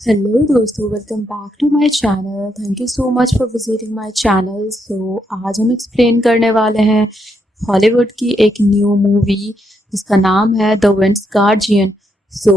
Hello दोस्तों, welcome back to my channel. Thank you so much for visiting my channel. आज हम explain करने वाले हैं हॉलीवुड की एक न्यू मूवी जिसका नाम है द विंड्स गार्जियन। सो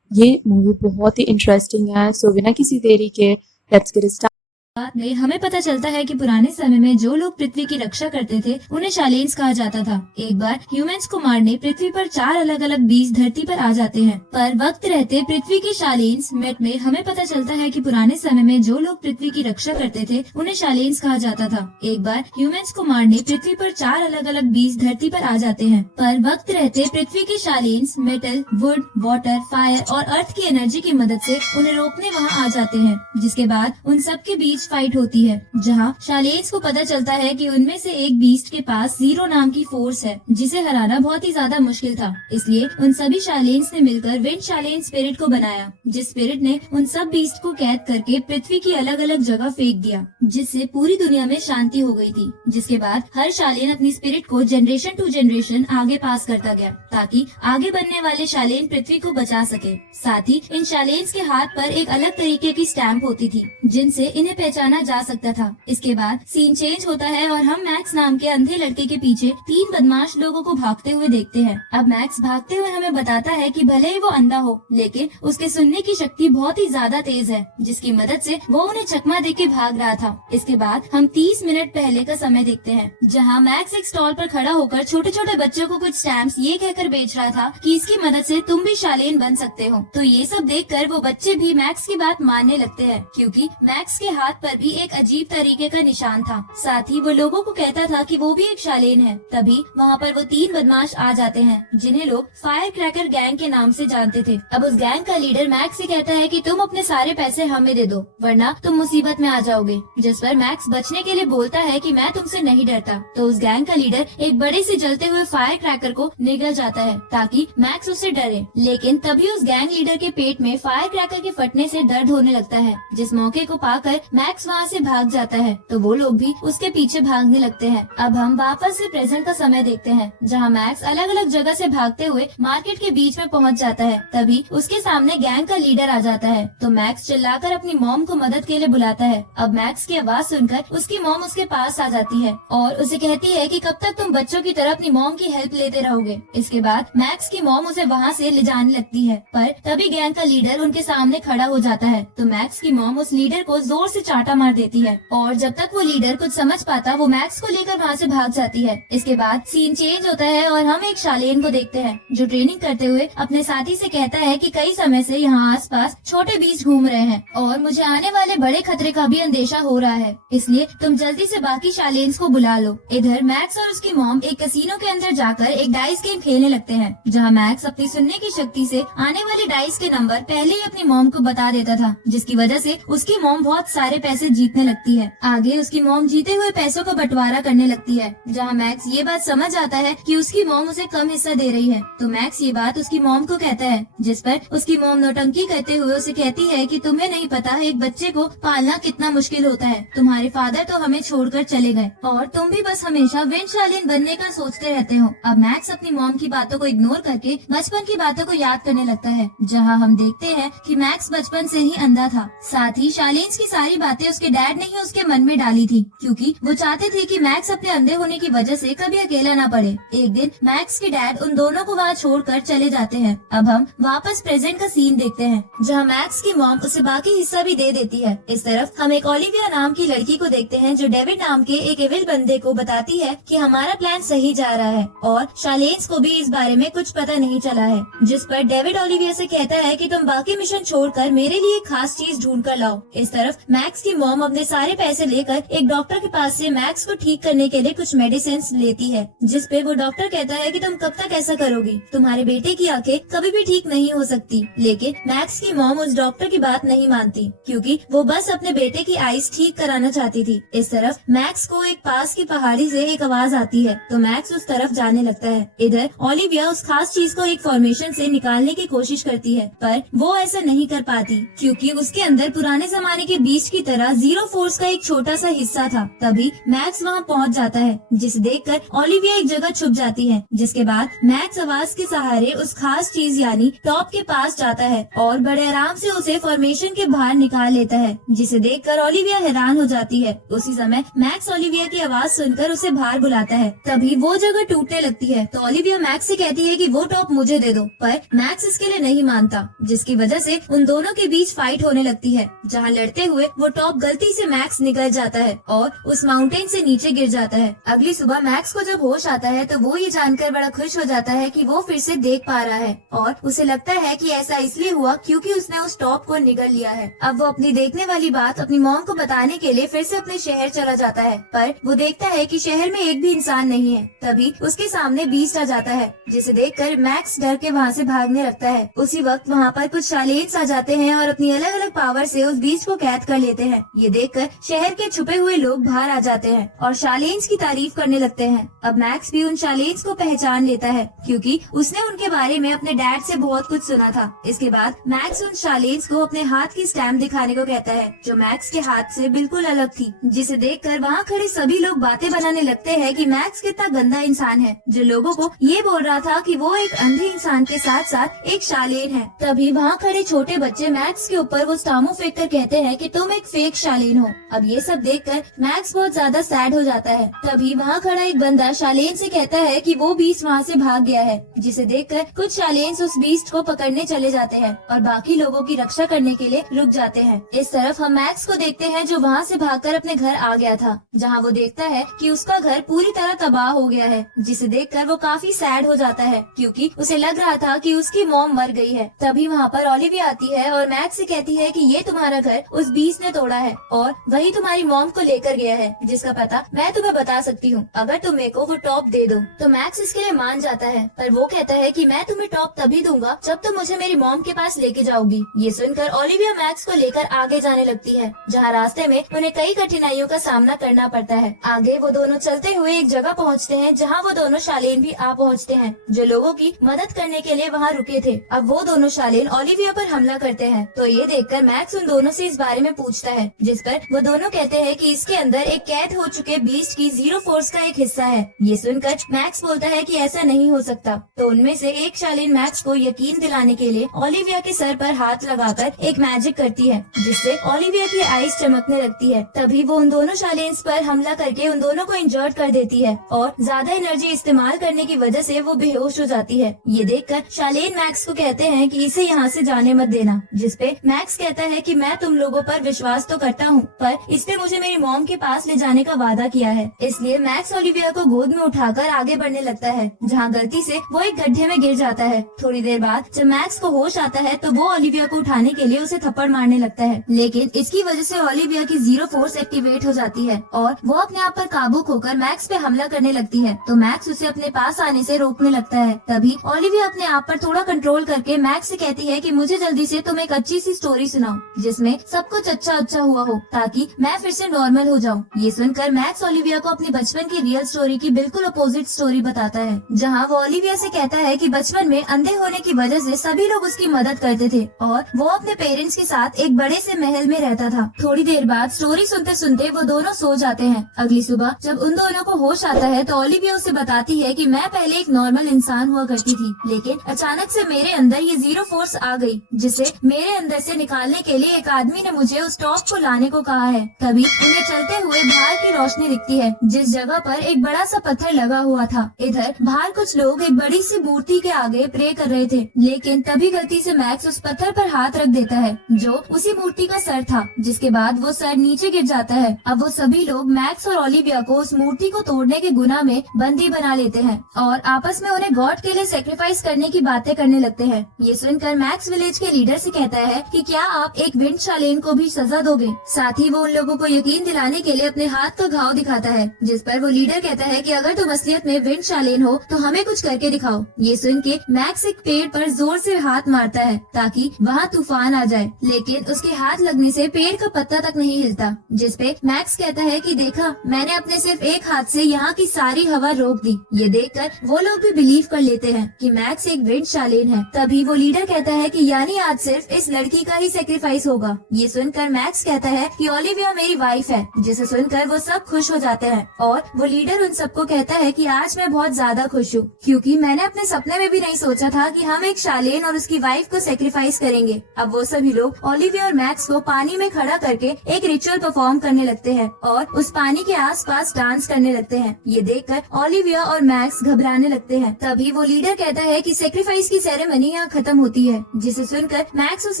ये मूवी बहुत ही इंटरेस्टिंग है। बिना किसी देरी के लेट्स गेट स्टार्ट। बाद में हमें पता चलता है कि पुराने समय में जो लोग पृथ्वी की रक्षा करते थे उन्हें शालेन्स कहा जाता था। एक बार ह्यूमंस को मारने पृथ्वी पर 4 अलग अलग बीज धरती पर आ जाते हैं, पर वक्त रहते पृथ्वी के शालेन्स मेट में हमें पता चलता है कि पुराने समय में जो लोग पृथ्वी की रक्षा करते थे उन्हें शालेन्स कहा जाता था। एक बार ह्यूमंस को मारने पृथ्वी पर 4 अलग अलग बीज धरती पर आ जाते हैं, पर वक्त रहते पृथ्वी के शालेन्स मेटल, वुड, वाटर, फायर और अर्थ की एनर्जी की मदद से उन्हें रोकने वहाँ आ जाते हैं। जिसके बाद उन सब के बीच फाइट होती है, जहाँ शालेन्स को पता चलता है कि उनमें से एक बीस्ट के पास जीरो नाम की फोर्स है जिसे हराना बहुत ही ज्यादा मुश्किल था। इसलिए उन सभी शालेन्स ने मिलकर विंड शालेन स्पिरिट को बनाया, जिस स्पिरिट ने उन सब बीस्ट को कैद करके पृथ्वी की अलग अलग जगह फेंक दिया, जिससे पूरी दुनिया में शांति हो गई थी। जिसके बाद हर शालेन अपनी स्पिरिट को जनरेशन टू जनरेशन आगे पास करता गया, ताकि आगे बनने वाले शालेन पृथ्वी को बचा सके। साथ ही इन शालेन्स के हाथ पर एक अलग तरीके की स्टैम्प होती थी जिनसे इन्हें पहचाना जा सकता था। इसके बाद सीन चेंज होता है और हम मैक्स नाम के अंधे लड़के के पीछे 3 बदमाश लोगों को भागते हुए देखते हैं। अब मैक्स भागते हुए हमें बताता है कि भले ही वो अंधा हो, लेकिन उसके सुनने की शक्ति बहुत ही ज्यादा तेज है, जिसकी मदद से वो उन्हें चकमा देके भाग रहा था। इसके बाद हम 30 मिनट पहले का समय देखते हैं, जहाँ मैक्स एक स्टॉल पर खड़ा होकर छोटे छोटे बच्चों को कुछ स्टैम्प्स ये कहकर बेच रहा था कि इसकी मदद से तुम भी शालेन बन सकते हो। तो ये सब देखकर वो बच्चे भी मैक्स की बात मानने लगते हैं, क्योंकि मैक्स के हाथ पर भी एक अजीब तरीके का निशान था। साथ ही वो लोगों को कहता था कि वो भी एक शालेन है। तभी वहाँ पर वो 3 बदमाश आ जाते हैं, जिन्हें लोग फायर क्रैकर गैंग के नाम से जानते थे। अब उस गैंग का लीडर मैक्स से कहता है कि तुम अपने सारे पैसे हमें दे दो, वरना तुम मुसीबत में आ जाओगे। जिस पर मैक्स बचने के लिए बोलता है कि मैं तुमसे नहीं डरता। तो उस गैंग का लीडर एक बड़े से जलते हुए फायर क्रैकर को निगल जाता है ताकि मैक्स उससे डरे। लेकिन तभी उस गैंग लीडर के पेट में फायर क्रैकर के फटने से दर्द होने लगता है, जिस मौके को पाकर मैक्स वहाँ से भाग जाता है। तो वो लोग भी उसके पीछे भागने लगते हैं। अब हम वापस से प्रेजेंट का समय देखते हैं, जहाँ मैक्स अलग अलग जगह से भागते हुए मार्केट के बीच में पहुँच जाता है। तभी उसके सामने गैंग का लीडर आ जाता है। तो मैक्स चिल्लाकर अपनी मॉम को मदद के लिए बुलाता है। अब मैक्स की आवाज सुनकर उसकी मॉम उसके पास आ जाती है और उसे कहती है कि कब तक तुम बच्चों की तरह अपनी मॉम की हेल्प लेते रहोगे। इसके बाद मैक्स की मॉम उसे वहाँ से ले जाने लगती है, पर तभी गैंग का लीडर उनके सामने खड़ा हो जाता है। तो मैक्स की मॉम उस लीडर को जोर से चांटा मार देती है और जब तक वो लीडर कुछ समझ पाता वो मैक्स को लेकर वहाँ से भाग जाती है। इसके बाद सीन चेंज होता है और हम एक शालेन को देखते हैं जो ट्रेनिंग करते हुए अपने साथी से कहता है कि कई समय से यहाँ आसपास छोटे बीज घूम रहे हैं और मुझे आने वाले बड़े खतरे का भी अंदेशा हो रहा है, इसलिए तुम जल्दी से बाकी शालेन्स को बुला लो। इधर मैक्स और उसकी मॉम एक कैसीनो के अंदर जाकर एक डाइस गेम खेलने लगते हैं, जहाँ मैक्स अपनी सुनने की शक्ति से आने वाले डाइस के नंबर पहले ही अपनी मॉम को बता देता था, जिसकी वजह से उसकी मॉम बहुत सारे पैसे जीतने लगती है। आगे उसकी मॉम जीते हुए पैसों का बंटवारा करने लगती है, जहाँ मैक्स ये बात समझ आता है कि उसकी मॉम उसे कम हिस्सा दे रही है। तो मैक्स ये बात उसकी मॉम को कहता है, जिस पर उसकी मॉम नौटंकी करते हुए उसे कहती है कि तुम्हें नहीं पता एक बच्चे को पालना कितना मुश्किल होता है। तुम्हारे फादर तो हमें छोड़कर चले गए और तुम भी बस हमेशा विंड शालीन बनने का सोचते रहते हो। अब मैक्स अपनी मॉम की बातों को इग्नोर करके बचपन की बातों को याद करने लगता है, जहाँ हम देखते हैं कि मैक्स बचपन से ही अंधा था। साथ ही शालीन की सारी बातें उसके डैड ने ही उसके मन में डाली थी, क्योंकि वो चाहते थे कि मैक्स अपने अंधे होने की वजह से कभी अकेला ना पड़े। एक दिन मैक्स के डैड उन दोनों को वहाँ छोड़कर चले जाते हैं। अब हम वापस प्रेजेंट का सीन देखते हैं, जहाँ मैक्स की मॉम उसे बाकी हिस्सा भी दे देती है। इस तरफ हम एक ओलिविया नाम की लड़की को देखते हैं, जो डेविड नाम के एक एविल बंदे को बताती है कि हमारा प्लान सही जा रहा है और शालेन्स को भी इस बारे में कुछ पता नहीं चला है। जिस पर डेविड ओलिविया से कहता है कि तुम बाकी मिशन छोड़कर मेरे लिए एक खास चीज ढूंढ कर लाओ। इस तरफ मैक्स की मॉम अपने सारे पैसे लेकर एक डॉक्टर के पास से मैक्स को ठीक करने के लिए कुछ मेडिसिन लेती है, जिस पे वो डॉक्टर कहता है कि तुम कब तक ऐसा करोगी, तुम्हारे बेटे की आंखें कभी भी ठीक नहीं हो सकती। लेकिन मैक्स की मॉम उस डॉक्टर की बात नहीं मानती, क्योंकि वो बस अपने बेटे की आईज ठीक कराना चाहती थी। इस तरफ मैक्स को एक पास की पहाड़ी से एक आवाज आती है, तो मैक्स उस तरफ जाने लगता है। इधर ओलिविया उस खास चीज को एक फॉर्मेशन से निकालने की कोशिश करती है, पर वो ऐसा नहीं कर पाती, क्योंकि उसके अंदर पुराने जमाने के बीज की तरह तरह जीरो फोर्स का एक छोटा सा हिस्सा था। तभी मैक्स वहाँ पहुँच जाता है, जिसे देखकर ओलिविया एक जगह छुप जाती है। जिसके बाद मैक्स आवाज के सहारे उस खास चीज यानी टॉप के पास जाता है और बड़े आराम से उसे फॉर्मेशन के बाहर निकाल लेता है, जिसे देखकर ओलिविया हैरान हो जाती है। उसी समय मैक्स ओलिविया की आवाज सुनकर उसे बाहर बुलाता है। तभी वो जगह टूटने लगती है तो ओलिविया मैक्स से कहती है कि वो टॉप मुझे दे दो, पर मैक्स इसके लिए नहीं मानता, जिसकी वजह से उन दोनों के बीच फाइट होने लगती है, जहाँ लड़ते हुए वो टॉप गलती से मैक्स निकल जाता है और उस माउंटेन से नीचे गिर जाता है। अगली सुबह मैक्स को जब होश आता है तो वो ये जानकर बड़ा खुश हो जाता है कि वो फिर से देख पा रहा है और उसे लगता है कि ऐसा इसलिए हुआ क्योंकि उसने उस टॉप को निगल लिया है। अब वो अपनी देखने वाली बात अपनी मॉम को बताने के लिए फिर से अपने शहर चला जाता है, पर वो देखता है कि शहर में एक भी इंसान नहीं है। तभी उसके सामने बीस्ट आ जाता है, जिसे देखकर मैक्स डर के वहाँ से भागने लगता है। उसी वक्त वहाँ पर कुछ शालेन्स आ जाते हैं और अपनी अलग अलग पावर से उस बीस्ट को कैद कर लेते हैं। ये देखकर शहर के छुपे हुए लोग बाहर आ जाते हैं और शालेन्स की तारीफ करने लगते हैं। अब मैक्स भी उन शालेन्स को पहचान लेता है क्योंकि उसने उनके बारे में अपने डैड से बहुत कुछ सुना था। इसके बाद मैक्स उन शालेन्स को अपने हाथ की स्टैम्प दिखाने को कहता है, जो मैक्स के हाथ से बिल्कुल अलग थी, जिसे देखकर वहाँ खड़े सभी लोग बातें बनाने लगते हैं कि मैक्स कितना गंदा इंसान है, जो लोगों को ये बोल रहा था कि वो एक अंधे इंसान के साथ साथ एक शालेन है। तभी वहाँ खड़े छोटे बच्चे मैक्स के ऊपर वो स्टामो फेंक कर कहते हैं कि तुम एक फेक शालेन हो। अब ये सब देखकर मैक्स बहुत ज्यादा सैड हो जाता है। तभी वहाँ खड़ा एक बंदा शालेन से कहता है कि वो बीस्ट वहाँ से भाग गया है, जिसे देखकर कुछ शालेन्स उस बीस्ट को पकड़ने चले जाते हैं और बाकी लोगों की रक्षा करने के लिए रुक जाते हैं। इस तरफ हम मैक्स को देखते हैं जो वहाँ से भागकर अपने घर आ गया था, जहाँ वो देखता है कि उसका घर पूरी तरह तबाह हो गया है, जिसे देखकर वो काफी सैड हो जाता है क्योंकि उसे लग रहा था कि उसकी मॉम मर गई है। तभी वहाँ पर ओलिविया आती है और मैक्स से कहती है कि ये तुम्हारा घर उस बीस्ट ने तोड़ा है और वही तुम्हारी मॉम को लेकर गया है, जिसका पता मैं तुम्हें बता सकती हूँ अगर तुम मेरे को वो टॉप दे दो। तो मैक्स इसके लिए मान जाता है, पर वो कहता है कि मैं तुम्हें टॉप तभी दूंगा जब तुम मुझे मेरी मॉम के पास लेके जाओगी। ये सुनकर ओलिविया मैक्स को लेकर आगे जाने लगती है, जहाँ रास्ते में उन्हें कई कठिनाइयों का सामना करना पड़ता है। आगे वो दोनों चलते हुए एक जगह पहुँचते हैं, जहाँ वो दोनों शालेन भी आ पहुँचते हैं, जो लोगों की मदद करने के लिए वहाँ रुके थे। अब वो दोनों शालेन ओलिविया पर हमला करते हैं, तो ये देखकर मैक्स उन दोनों से इस बारे में पूछता है, जिस पर वो दोनों कहते हैं कि इसके अंदर एक कैद हो चुके बीस्ट की जीरो फोर्स का एक हिस्सा है। ये सुनकर मैक्स बोलता है कि ऐसा नहीं हो सकता। तो उनमें से एक शालीन मैक्स को यकीन दिलाने के लिए ओलिविया के सर पर हाथ लगाकर एक मैजिक करती है, जिससे ओलिविया की आईज चमकने लगती है। तभी वो उन दोनों शालीन्स पर हमला करके उन दोनों को इंजर्ड कर देती है और ज्यादा एनर्जी इस्तेमाल करने की वजह से वो बेहोश हो जाती है। ये देखकर शालीन मैक्स को कहते हैं कि इसे यहाँ से जाने मत देना, जिसपे मैक्स कहता है कि मैं तुम लोगों पर विश्वास तो करता हूँ, पर इसने मुझे मेरी मॉम के पास ले जाने का वादा किया है। इसलिए मैक्स ओलिविया को गोद में उठाकर आगे बढ़ने लगता है, जहाँ गलती से वो एक गड्ढे में गिर जाता है। थोड़ी देर बाद जब मैक्स को होश आता है तो वो ओलिविया को उठाने के लिए उसे थप्पड़ मारने लगता है, लेकिन इसकी वजह से ओलिविया की जीरो फोर्स एक्टिवेट हो जाती है और वो अपने आप पर काबू खोकर मैक्स पे हमला करने लगती है। तो मैक्स उसे अपने पास आने से रोकने लगता है। तभी ओलिविया अपने आप पर थोड़ा कंट्रोल करके मैक्स से कहती है कि मुझे जल्दी से तुम एक अच्छी सी स्टोरी सुनाओ जिसमें सब कुछ अच्छा हुआ हो, ताकि मैं फिर से नॉर्मल हो जाऊँ। ये सुनकर मैक्स ओलिविया को अपनी बचपन की रियल स्टोरी की बिल्कुल अपोजिट स्टोरी बताता है, जहाँ वो ओलिविया से कहता है कि बचपन में अंधे होने की वजह से सभी लोग उसकी मदद करते थे और वो अपने पेरेंट्स के साथ एक बड़े से महल में रहता था। थोड़ी देर बाद स्टोरी सुनते सुनते वो दोनों सो जाते हैं। अगली सुबह जब उन दोनों को होश आता है तो ओलिविया उसे बताती है कि मैं पहले एक नॉर्मल इंसान हुआ करती थी, लेकिन अचानक से मेरे अंदर ये जीरो फोर्स आ गई, जिसे मेरे अंदर से निकालने के लिए एक आदमी ने मुझे उस टॉप को लाने को कहा है। तभी उन्हें चलते हुए बाहर की रोशनी दिखती है, जिस जगह पर एक बड़ा सा पत्थर लगा हुआ था। इधर बाहर कुछ लोग एक बड़ी सी मूर्ति के आगे प्रे कर रहे थे, लेकिन तभी गलती से मैक्स उस पत्थर पर हाथ रख देता है, जो उसी मूर्ति का सर था, जिसके बाद वो सर नीचे गिर जाता है। अब वो सभी लोग मैक्स और ओलिविया को उस मूर्ति को तोड़ने के गुनाह में बंदी बना लेते हैं और आपस में उन्हें गॉड के लिए सेक्रीफाइस करने की बातें करने लगते हैं। ये सुनकर मैक्स विलेज के लीडर से कहता है कि क्या आप एक विंड शालीन को भी सजा दोगे। साथ ही वो उन लोगों को यकीन दिलाने के लिए अपने हाथ का घाव दिखाता है, जिस पर वो लीडर कहता है कि अगर तुम असलियत में विंड शालीन हो तो हमें कुछ करके दिखाओ। ये सुन के मैक्स एक पेड़ पर जोर से हाथ मारता है ताकि वहाँ तूफान आ जाए, लेकिन उसके हाथ लगने से पेड़ का पत्ता तक नहीं हिलता, जिस पे मैक्स कहता है कि देखा, मैंने अपने सिर्फ एक हाथ से यहाँ की सारी हवा रोक दी। ये देखकर वो लोग भी बिलीव कर लेते हैं कि मैक्स एक विंड शालीन है। तभी वो लीडर कहता है कि यानी आज सिर्फ इस लड़की का ही सेक्रीफाइस होगा। ये सुनकर मैक्स कहता है कि ओलिविया मेरी वाइफ है, जिसे सुनकर वो सब खुश हो जाते हैं और वो लीडर उन सबको कहता है कि आज मैं बहुत ज्यादा खुश हूँ, क्योंकि मैंने अपने सपने में भी नहीं सोचा था कि हम एक शालेन और उसकी वाइफ को सेक्रीफाइस करेंगे। अब वो सभी लोग ओलिविया और मैक्स को पानी में खड़ा करके एक रिचुअल परफॉर्म करने लगते हैं और उस पानी के आसपास डांस करने लगते हैं। ये देखकर ओलिविया और मैक्स घबराने लगते हैं। तभी वो लीडर कहता है कि सेक्रीफाइस की सेरेमनी यहाँ खत्म होती है, जिसे सुनकर मैक्स उस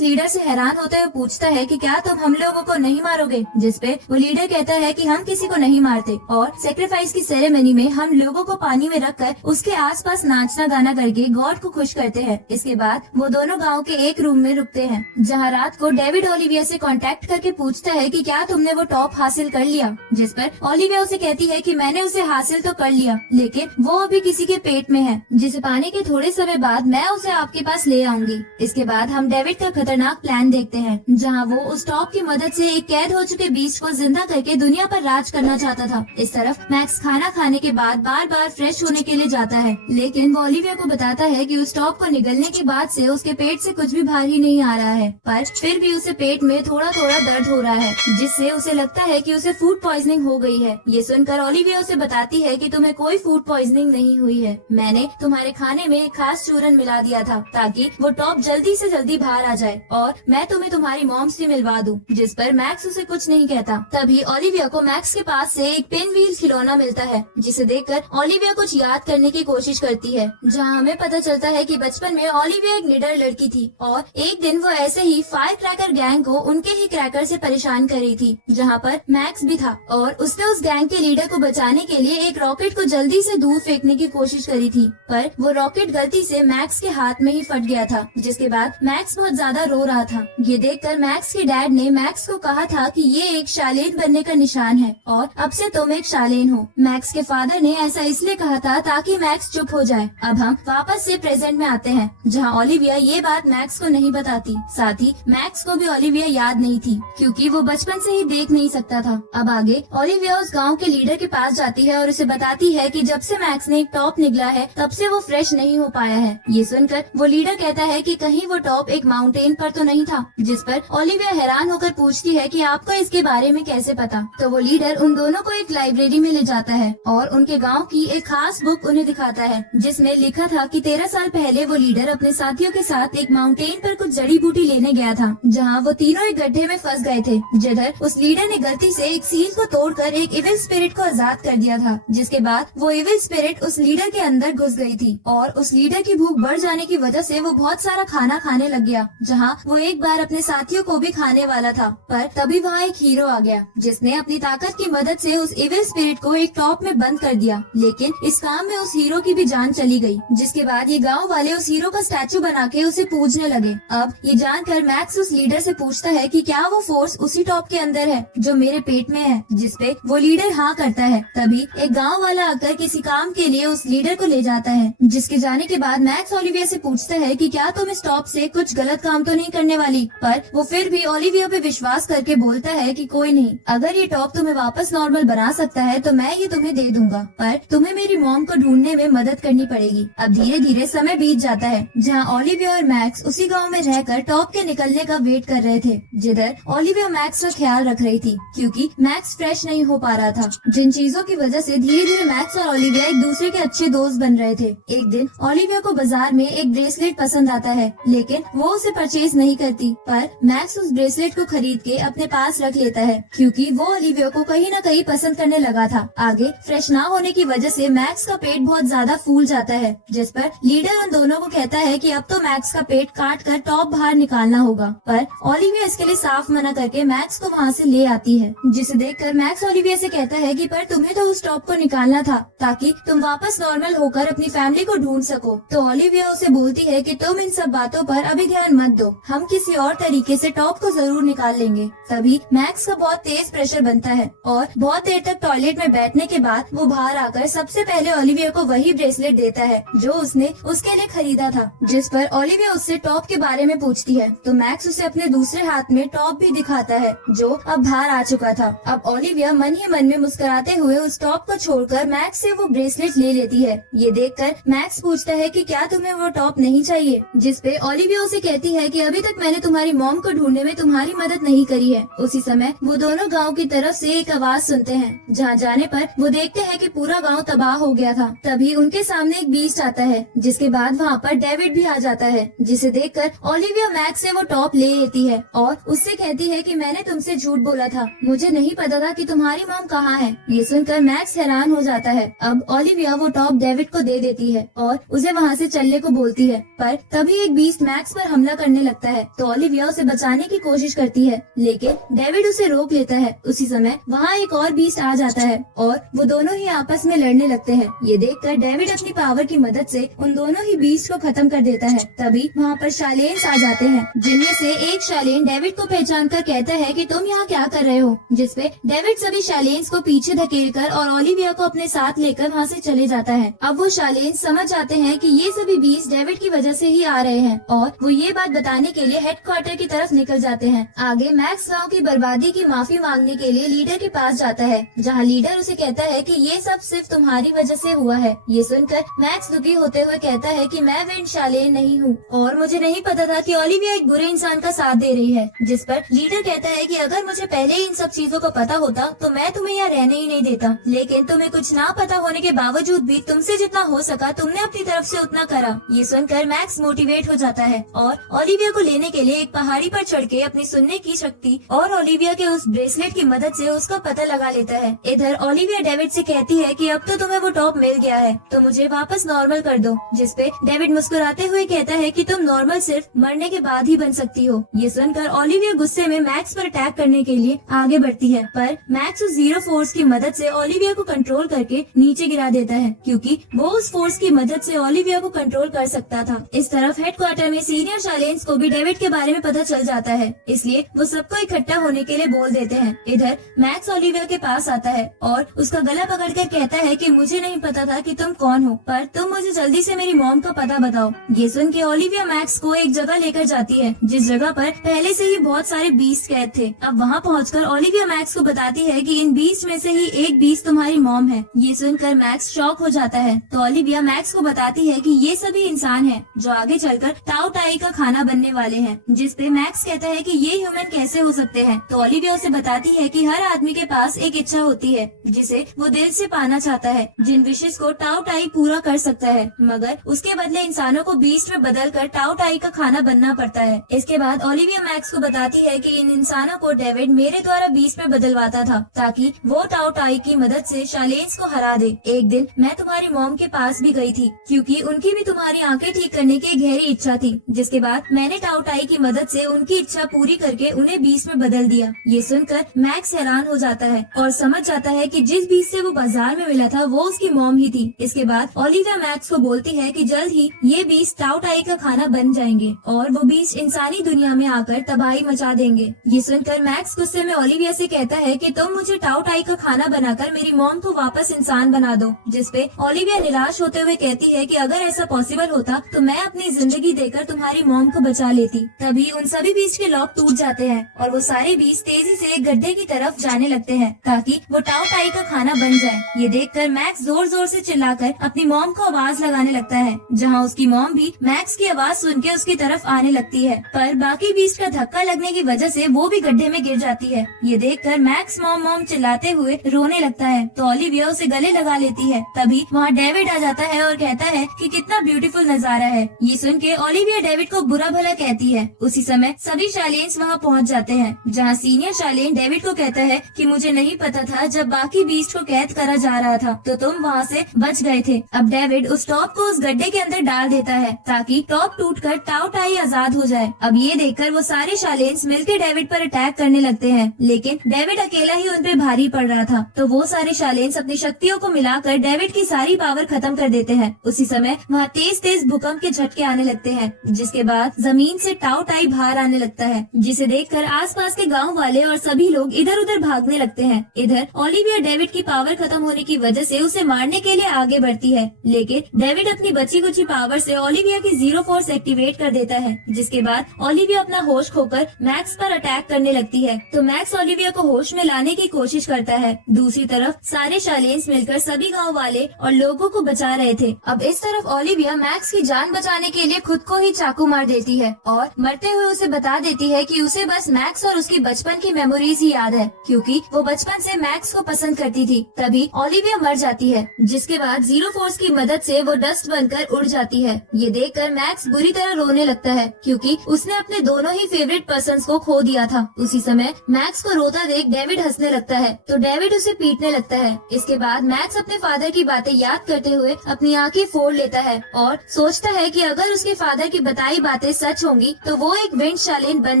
लीडर से हैरान होते हुए पूछता है कि क्या तुम हम लोगों को नहीं मारोगे, जिसपे वो लीडर कहता है कि हम किसी को नहीं मारते और सेक्रीफाइस की सेरेमनी में हम लोगों को पानी में रखकर उसके आसपास नाचना गाना करके गॉड को खुश करते हैं। इसके बाद वो दोनों गाँव के एक रूम में रुकते हैं, जहाँ रात को डेविड ओलिविया से कांटेक्ट करके पूछता है कि क्या तुमने वो टॉप हासिल कर लिया, जिस पर ओलिविया उसे कहती है कि मैंने उसे हासिल तो कर लिया, लेकिन वो अभी किसी के पेट में है, जिसे पाने के थोड़े समय बाद मैं उसे आपके पास ले आऊंगी। इसके बाद हम डेविड का खतरनाक प्लान देखते हैं, जहाँ वो उस टॉप की मदद से एक कैद हो चुके बीस्ट को जिंदा करके दुनिया पर राज करना चाहता था। इस तरफ मैक्स खाना खाने के बाद बार बार फ्रेश होने के लिए जाता है, लेकिन वो ओलिविया को बताता है कि उस टॉप को निगलने के बाद से उसके पेट से कुछ भी बाहर ही नहीं आ रहा है, पर फिर भी उसे पेट में थोड़ा थोड़ा दर्द हो रहा है, जिससे उसे लगता है कि उसे फूड पॉइजनिंग हो गई है। ये सुनकर ओलिविया उसे बताती है कि तुम्हें कोई फूड पॉइजनिंग नहीं हुई है, मैंने तुम्हारे खाने में एक खास चूरन मिला दिया था ताकि वो टॉप जल्दी से जल्दी बाहर आ जाए और मैं तुम्हें तुम्हारी मॉम से मिलवा दूं, जिस पर मैक्स उसे कुछ नहीं कहता। तभी ओलिविया को मैक्स के पास से एक पिन व्हील खिलौना मिलता है, जिसे देखकर ओलिविया कुछ याद करने की कोशिश करती है, जहां हमें पता चलता है कि बचपन में ओलिविया एक निडर लड़की थी और एक दिन वो ऐसे ही फायर क्रैकर गैंग को उनके ही क्रैकर से परेशान कर रही थी, जहां पर मैक्स भी था और उसने उस गैंग के लीडर को बचाने के लिए एक रॉकेट को जल्दी से दूर फेंकने की कोशिश करी थी, पर वो रॉकेट गलती से मैक्स के हाथ में ही फट गया था, जिसके बाद मैक्स बहुत ज्यादा रो रहा था। ये देखकर मैक्स के डैड ने मैक्स को कहा था कि ये एक शालेन बनने का निशान है और अब से तुम एक शालेन हो। मैक्स के फादर ने ऐसा इसलिए कहा था ताकि मैक्स चुप हो जाए। अब हम वापस से प्रेजेंट में आते हैं, जहाँ ओलिविया ये बात मैक्स को नहीं बताती, साथ ही मैक्स को भी ओलिविया याद नहीं थी, क्योंकि वो बचपन से ही देख नहीं सकता था। अब आगे ओलिविया उस गांव के लीडर के पास जाती है और उसे बताती है कि जब से मैक्स ने एक टॉप निगला है तब से वो फ्रेश नहीं हो पाया है। ये सुनकर वो लीडर कहता है कि कहीं वो टॉप एक माउंटेन पर तो नहीं था, जिस पर ओलिविया हैरान होकर पूछती है कि आपको इसके बारे में कैसे पता। तो वो लीडर उन दोनों को एक लाइब्रेरी में ले जाता है और उनके गांव की एक खास बुक उन्हें दिखाता है, जिसमें लिखा था कि 13 साल पहले वो लीडर अपने साथियों के साथ एक माउंटेन पर कुछ जड़ी बूटी लेने गया था, जहाँ वो तीनों एक गड्ढे में फंस गए थे, जिधर उस लीडर ने गलती से एक सील को तोड़कर एक इविल स्पिरिट को आजाद कर दिया था, जिसके बाद वो इविल स्पिरिट उस लीडर के अंदर घुस गई थी और उस लीडर की भूख बढ़ जाने की वजह से वो बहुत सारा खाना खाने लग गया, जहाँ वो एक बार अपने साथियों को भी खाने वाला था। पर तभी वहाँ एक हीरो आ गया, जिसने अपनी ताकत की मदद से उस इविल स्पिरिट को एक टॉप में बंद कर दिया, लेकिन इस काम में उस हीरो की भी जान चली गई, जिसके बाद ये गाँव वाले उस हीरो का स्टैचू बना के उसे पूजने लगे। अब ये जानकर मैक्स उस लीडर से पूछता है कि क्या वो फोर्स उसी टॉप के अंदर है जो मेरे पेट में है, जिसपे वो लीडर हाँ करता है। तभी एक गाँव वाला आकर किसी काम के लिए उस लीडर को ले जाता है, जिसके जाने के बाद मैक्स ओलिविया से पूछता है कि क्या तुम इस टॉप से कुछ गलत काम तो नहीं करने वाली, पर वो फिर भी ओलिविया पे विश्वास करके बोलता है कि कोई नहीं, अगर ये टॉप तुम्हें वापस नॉर्मल बना सकता है तो मैं ये तुम्हें दे दूंगा, पर तुम्हें मेरी मॉम को ढूंढने में मदद करनी पड़ेगी। अब धीरे धीरे समय बीत जाता है, जहाँ ओलिविया और मैक्स उसी गाँव में रहकर टॉप के निकलने का वेट कर रहे थे, जिधर ओलिविया मैक्स का ख्याल रख रही थी, क्योंकि मैक्स फ्रेश नहीं हो पा रहा था, जिन चीजों की वजह से धीरे धीरे मैक्स और ओलिविया एक दूसरे के अच्छे दोस्त बन रहे थे। एक दिन ओलिविया को बाजार में एक ब्रेसलेट पसंद आता है, लेकिन वो उसे परचेज नहीं करती, पर मैक्स उस ब्रेसलेट को खरीद के अपने पास रख लेता है, क्योंकि वो ओलिविया को कहीं न कहीं पसंद करने लगा था। आगे फ्रेश ना होने की वजह से मैक्स का पेट बहुत ज्यादा फूल जाता है, जिस पर लीडर उन दोनों को कहता है कि अब तो मैक्स का पेट काट कर टॉप बाहर निकालना होगा, पर ओलिविया इसके लिए साफ मना करके मैक्स को वहाँ से ले आती है, जिसे देखकर मैक्स ओलिविया से कहता है कि पर तुम्हें तो उस टॉप को निकालना था ताकि तुम वापस नॉर्मल होकर अपनी फैमिली को ढूंढ सको। तो ओलिविया उसे बोलती है कि तुम इन सब बातों पर अभी ध्यान मत दो, हम किसी और तरीके से टॉप को जरूर निकाल लेंगे। तभी मैक्स का बहुत तेज प्रेशर बनता है और बहुत देर तक टॉयलेट में बैठने के बाद वो बाहर आकर सबसे पहले ओलिविया को वही ब्रेसलेट देता है जो उसने उसके लिए खरीदा था, जिस पर ओलिविया उससे टॉप के बारे में पूछती है, तो मैक्स उसे अपने दूसरे हाथ में टॉप भी दिखाता है जो अब बाहर आ चुका था। अब ओलिविया मन ही मन में मुस्कुराते हुए उस टॉप को छोड़कर मैक्स से वो ब्रेसलेट ले लेती है। ये देखकर मैक्स पूछता है कि क्या तुम्हें वो टॉप नहीं चाहिए, जिस पे ओलिविया उसे कहती है कि अभी तक मैंने तुम्हारी मॉम को ढूंढने में तुम्हारी मदद नहीं करी है। उसी समय वो दोनों गांव की तरफ से एक आवाज सुनते हैं। जहां जाने पर वो देखते हैं कि पूरा गांव तबाह हो गया था। तभी उनके सामने एक बीस्ट आता है, जिसके बाद वहां पर डेविड भी आ जाता है, जिसे देखकर ओलिविया मैक्स से वो टॉप ले लेती है और उससे कहती है कि मैंने तुमसे झूठ बोला था, मुझे नहीं पता था कि तुम्हारी मॉम कहाँ है। ये सुनकर मैक्स हैरान हो जाता है। अब ओलिविया वो टॉप डेविड को दे देती है और उसे वहाँ से चलने को बोलती है, पर तभी एक बीस्ट मैक्स पर हमला करने लगता है। तो ओलिविया उसे बचाने की कोशिश करती है, लेकिन डेविड उसे रोक लेता है। उसी समय वहाँ एक और बीस्ट आ जाता है और वो दोनों ही आपस में लड़ने लगते हैं। ये देखकर डेविड अपनी पावर की मदद से उन दोनों ही बीस्ट को खत्म कर देता है। तभी वहाँ पर शालेन्स आ जाते हैं, जिनमें से एक शालेन डेविड को पहचान कर कहता है कि तुम यहाँ क्या कर रहे हो, जिसपे डेविड सभी शालेन्स को पीछे धकेलकर और ओलिविया को अपने साथ लेकर वहाँ से चले जाता है। अब वो शालेन्स समझ जाते हैं कि ये सभी बीस्ट डेविड की वजह से ही आ रहे हैं और वो ये बात बताने के लिए हेडक्वार्टर की तरफ निकल जाते हैं। आगे मैक्स गांव की बर्बादी की माफी मांगने के लिए लीडर के पास जाता है, जहाँ लीडर उसे कहता है कि ये सब सिर्फ तुम्हारी वजह से हुआ है। ये सुनकर मैक्स दुखी होते हुए कहता है कि मैं विंड शालेन नहीं हूँ और मुझे नहीं पता था कि ओलिविया एक बुरे इंसान का साथ दे रही है। जिस पर लीडर कहता है कि अगर मुझे पहले ही इन सब चीजों का पता होता तो मैं तुम्हें यहाँ रहने ही नहीं देता, लेकिन तुम्हें कुछ ना पता होने के बावजूद भी तुमसे जितना हो सका तुमने अपनी तरफ से उतना करा। ये सुनकर मैक्स मोटिवेट हो जाता है और ओलिविया को लेने के लिए एक पहाड़ी पर चढ़ के अपनी सुनने की शक्ति और ओलिविया के उस ब्रेसलेट की मदद से उसका पता लगा लेता है। इधर ओलिविया डेविड से कहती है कि अब तो तुम्हें वो टॉप मिल गया है तो मुझे वापस नॉर्मल कर दो, जिसपे डेविड मुस्कुराते हुए कहता है कि तुम नॉर्मल सिर्फ मरने के बाद ही बन सकती हो। ये सुनकर ओलिविया गुस्से में मैक्स पर अटैक करने के लिए आगे बढ़ती है, पर मैक्स उस जीरो फोर्स की मदद से ओलिविया को कंट्रोल करके नीचे गिरा देता है, क्योंकि वो उस फोर्स की मदद से ओलिविया को कंट्रोल कर सकता था। इस तरफ हेडक्वार्टर में सीनियर शालेन्स को भी डेविड के बारे में पता चल जाता है, इसलिए वो सबको इकट्ठा होने के लिए बोल देते हैं। इधर मैक्स ओलिविया के पास आता है और उसका गला पकड़कर कहता है कि मुझे नहीं पता था कि तुम कौन हो, पर तुम मुझे जल्दी से मेरी मॉम का पता बताओ। ये सुन के ओलिविया मैक्स को एक जगह लेकर जाती है, जिस जगह पर पहले से ही बहुत सारे बीस्ट कैद थे। अब वहाँ पहुँचकर ओलिविया मैक्स को बताती है कि इन बीस्ट में से ही एक बीस्ट तुम्हारी मॉम है। ये सुनकर मैक्स शॉक हो जाता है। तो ओलिविया मैक्स को बताती है कि ये सभी इंसान हैं जो आगे चलकर ताऊ टाई का खाना बनने वाले हैं, जिसपे मैक्स कहता है कि ये ह्यूमन कैसे हो सकते हैं। तो ओलिविया उसे बताती है कि हर आदमी के पास एक इच्छा होती है जिसे वो दिल से पाना चाहता है, जिन विशेष को ताऊ टाई पूरा कर सकता है, मगर उसके बदले इंसानों को बीस्ट में बदल कर ताऊ टाई का खाना बनना पड़ता है। इसके बाद ओलिविया मैक्स को बताती है कि इन इंसानों को डेविड मेरे द्वारा बीस्ट में बदलवाता था ताकि वो ताऊ टाई की मदद से शालेन्स को हरा दे। एक दिन मैं तुम्हारी मॉम के पास भी गई थी, क्योंकि उनकी भी तुम्हारी आंखें ठीक करने की गहरी इच्छा थी, जिसके बाद मैंने ताऊ टाई की मदद से उनकी इच्छा पूरी करके उन्हें बीस्ट में बदल दिया। ये सुनकर मैक्स हैरान हो जाता है और समझ जाता है कि जिस बीस्ट से वो बाजार में मिला था वो उसकी मॉम ही थी। इसके बाद ओलिविया मैक्स को बोलती है कि जल्द ही ये बीस्ट ताऊ टाई का खाना बन जाएंगे और वो बीस्ट इंसानी दुनिया में आकर तबाही मचा देंगे। ये सुनकर मैक्स गुस्से में ओलिविया से कहता है कि तुम मुझे ताऊ टाई का खाना बनाकर मेरी मॉम को वापस इंसान बना दो, जिसपे ओलिविया निराश होते हुए कहती है कि अगर ऐसा पॉसिबल होता तो मैं अपनी जिंदगी देकर तुम्हारी मॉम को बचा लेती। तभी उन सभी बीस्ट के लॉक टूट जाते हैं और वो सारे बीस्ट तेजी से एक गड्ढे की तरफ जाने लगते हैं ताकि वो ताऊ टाई का खाना बन जाए। ये देखकर मैक्स जोर जोर से चिल्लाकर अपनी मॉम को आवाज लगाने लगता है, जहाँ उसकी मॉम भी मैक्स की आवाज सुन के उसकी तरफ आने लगती है, पर बाकी बीस्ट का धक्का लगने की वजह से वो भी गड्ढे में गिर जाती है। ये देखकर मैक्स मॉम मॉम चिल्लाते हुए रोने लगता है, तो ओलिविया उसे गले लगा लेती है। तभी वहाँ डेविड आ जाता है और कहता है कि कितना ब्यूटीफुल नजारा है। ये सुन के ओलिविया डेविड को बुरा भला कहती है। उसी समय सभी शालेन्स वहाँ पहुँच जाते हैं, जहाँ सीनियर शालेन डेविड को कहता है कि मुझे नहीं पता था जब बाकी बीस्ट को कैद करा जा रहा था तो तुम वहाँ से बच गए थे। अब डेविड उस टॉप को उस गड्ढे के अंदर डाल देता है ताकि टॉप टूटकर ताऊ टाई आजाद हो जाए। अब ये देखकर वो सारे शालेन्स मिलकर डेविड पर अटैक करने लगते हैं, लेकिन डेविड अकेला ही उन पे भारी पड़ रहा था। तो वो सारे शालेन्स अपनी शक्तियों को मिलाकर डेविड की सारी पावर खत्म कर देते हैं। उसी समय वहाँ तेज तेज भूकंप के झटके आने लगते हैं, जिसके बाद जमीन से ताऊ टाई बाहर आने लगता है, जिसे देखकर आसपास के गांव वाले और सभी लोग इधर उधर भागने लगते हैं। इधर ओलिविया डेविड की पावर खत्म होने की वजह से उसे मारने के लिए आगे बढ़ती है, लेकिन डेविड अपनी बची कुची पावर से ओलिविया की जीरो फोर्स एक्टिवेट कर देता है, जिसके बाद ओलिविया अपना होश खोकर मैक्स पर अटैक करने लगती है। तो मैक्स ओलिविया को होश में लाने की कोशिश करता है। दूसरी तरफ सारे शालेन्स मिलकर सभी गाँव वाले और लोगों को बचा रहे थे। अब इस तरफ ओलिविया मैक्स की जान बचाने के लिए खुद को ही चाकू मार देती है और मरते हुए उसे बता देती है कि उसे बस बस मैक्स और उसकी बचपन की मेमोरीज ही याद है, क्योंकि वो बचपन से मैक्स को पसंद करती थी। तभी ओलिविया मर जाती है, जिसके बाद जीरो फोर्स की मदद से वो डस्ट बनकर उड़ जाती है। ये देखकर मैक्स बुरी तरह रोने लगता है, क्योंकि उसने अपने दोनों ही फेवरेट पर्सन्स को खो दिया था। उसी समय मैक्स को रोता देख डेविड हंसने लगता है, तो डेविड उसे पीटने लगता है। इसके बाद मैक्स अपने फादर की बातें याद करते हुए अपनी आंखें फोड़ लेता है और सोचता है कि अगर उसके फादर की बताई बातें सच होंगी तो वो एक विंड शालीन बन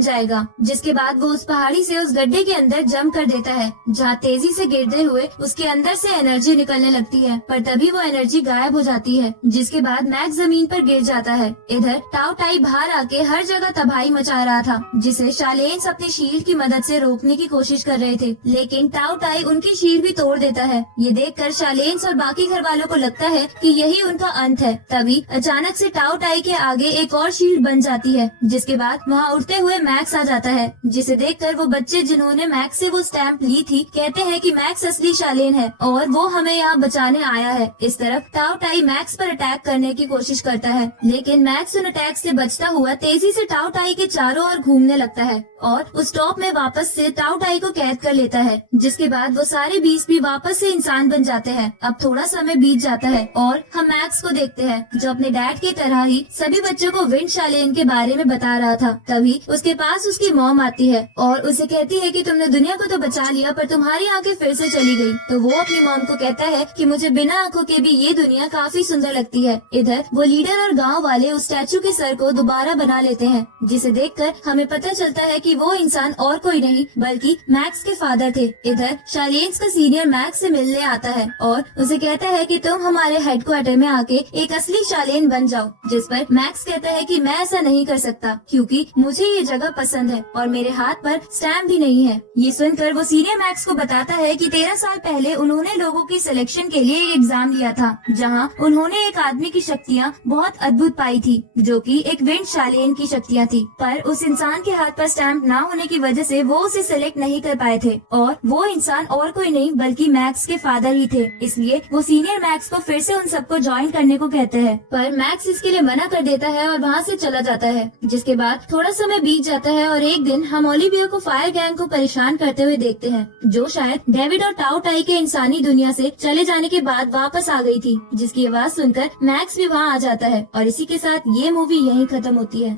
जाएगा। जिसके बाद वो उस पहाड़ी से उस गड्ढे के अंदर जंप कर देता है, जहाँ तेजी से गिरते हुए उसके अंदर से एनर्जी निकलने लगती है, पर तभी वो एनर्जी गायब हो जाती है। जिसके बाद मैक्स जमीन पर गिर जाता है। इधर टाओ टाई बाहर आके हर जगह तबाही मचा रहा था, जिसे शालेन्स अपने शील्ड की मदद से रोकने की कोशिश कर रहे थे, लेकिन टाओ टाई उनकी शील्ड भी तोड़ देता है। ये देखकर शालेन्स और बाकी घर वालों को लगता है कि यही उनका अंत है। तभी अचानक से टाओ टाई के आगे एक और शील्ड बन जाती है, जिसके बाद वहाँ उड़ते हुए मैक्स आ जाता है, जिसे देखकर वो बच्चे जिन्होंने मैक्स से वो स्टैम्प ली थी कहते हैं कि मैक्स असली शालेन है और वो हमें यहाँ बचाने आया है। इस तरफ टाओ टाई मैक्स पर अटैक करने की कोशिश करता है, लेकिन मैक्स उन अटैक से बचता हुआ तेजी से टाओ टाई के चारों ओर घूमने लगता है और उस टॉप में वापस से टाओ टाई को कैद कर लेता है। जिसके बाद वो सारे बीस्ट भी वापस से इंसान बन जाते हैं। अब थोड़ा समय बीत जाता है और हम मैक्स को देखते हैं, जो अपने डैड की तरह ही सभी बच्चों को विंड शालेन के बारे में बता रहा था। तभी उसके पास उसकी मॉम आती है और उसे कहती है कि तुमने दुनिया को तो बचा लिया, पर तुम्हारी आंखें फिर से चली गई। तो वो अपनी मॉम को कहता है कि मुझे बिना आंखों के भी ये दुनिया काफी सुंदर लगती है। इधर वो लीडर और गाँव वाले उस स्टैचू के सर को दोबारा बना लेते हैं, जिसे देखकर हमें पता चलता है कि वो इंसान और कोई नहीं बल्कि मैक्स के फादर थे। इधर शालेन्स का सीनियर मैक्स से मिलने आता है और उसे कहता है कि तुम हमारे हेडक्वार्टर में आके एक असली शालेन बन जाओ। जिस पर मैक्स कहता है कि मैं ऐसा नहीं कर सकता, क्योंकि मुझे ये जगह पसंद है और मेरे हाथ पर स्टैम्प भी नहीं है। ये सुनकर वो सीनियर मैक्स को बताता है कि 13 साल पहले उन्होंने लोगों की सिलेक्शन के लिए एक एग्जाम लिया था, जहाँ उन्होंने एक आदमी की शक्तियाँ बहुत अद्भुत पाई थी, जो कि एक विंड शालेन की शक्तियाँ थी। पर उस इंसान के हाथ पर स्टैम्प न होने की वजह से वो उसे सिलेक्ट नहीं कर पाए थे और वो इंसान और कोई नहीं बल्कि मैक्स के फादर ही थे। इसलिए वो सीनियर मैक्स को फिर से उन सबको ज्वाइन करने को कहते हैं, पर मैक्स इसके लिए मना कर देता है और वहाँ से चला जाता है। जिसके बाद थोड़ा समय बीत जाता है और एक दिन हम ओलिविया को फायर गैंग को परेशान करते हुए देखते हैं, जो शायद डेविड और टाओ टाई के इंसानी दुनिया से चले जाने के बाद वापस आ गई थी, जिसकी आवाज सुनकर मैक्स भी वहाँ आ जाता है और इसी के साथ ये मूवी यहीं खत्म होती है।